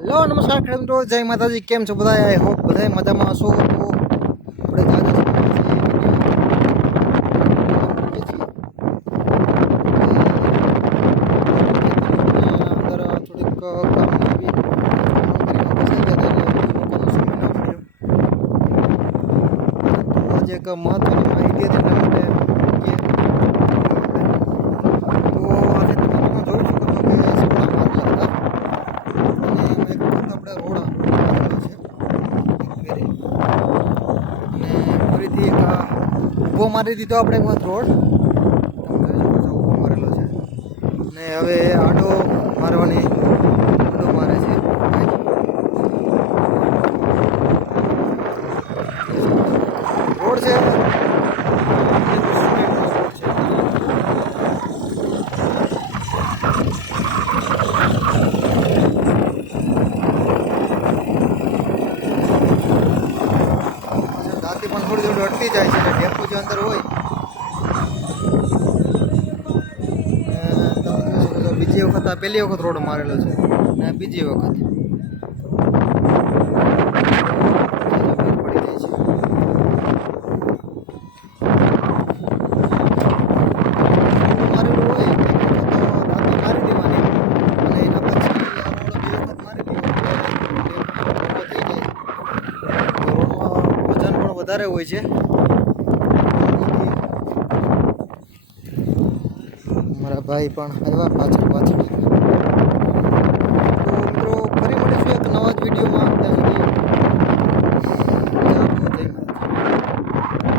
Hello નમસ્કાર ખેડૂત મિત્રો, જય માતાજી. કેમ છો બધા? આઈ હોપ બધા મજામાં હશો. તો આપણે અંદર થોડીક કામની એવી આજે એક મહત્વની માહિતી હતી એટલા માટે તો આજે તમે જોઈ શકો છો કે સોડા મારેલા હતા અને એક વખત આપણે રોડ મારેલો છે અને ફરીથી એક ઊભો મારી દીધો આપણે એક વખત રોડ ઊભો મારેલો છે ને હવે આડો મારવાની આડો મારે છે. રોડ છે દાંતી પણ થોડી થોડી અટકી જાય છે. ટેમ્પો જે અંદર હોય બીજી વખત આ પહેલી વખત રોડ મારેલો છે ને બીજી વખત પડી જાય છે. મારેલું હોય તો દાંતી મારી દેવાની અને એના પછી આ રોડ બે વખત મારી દેવાનો થઈ જાય. રોડમાં વજન પણ વધારે હોય છે. મારા ભાઈ પણ આવ્યા પાછળ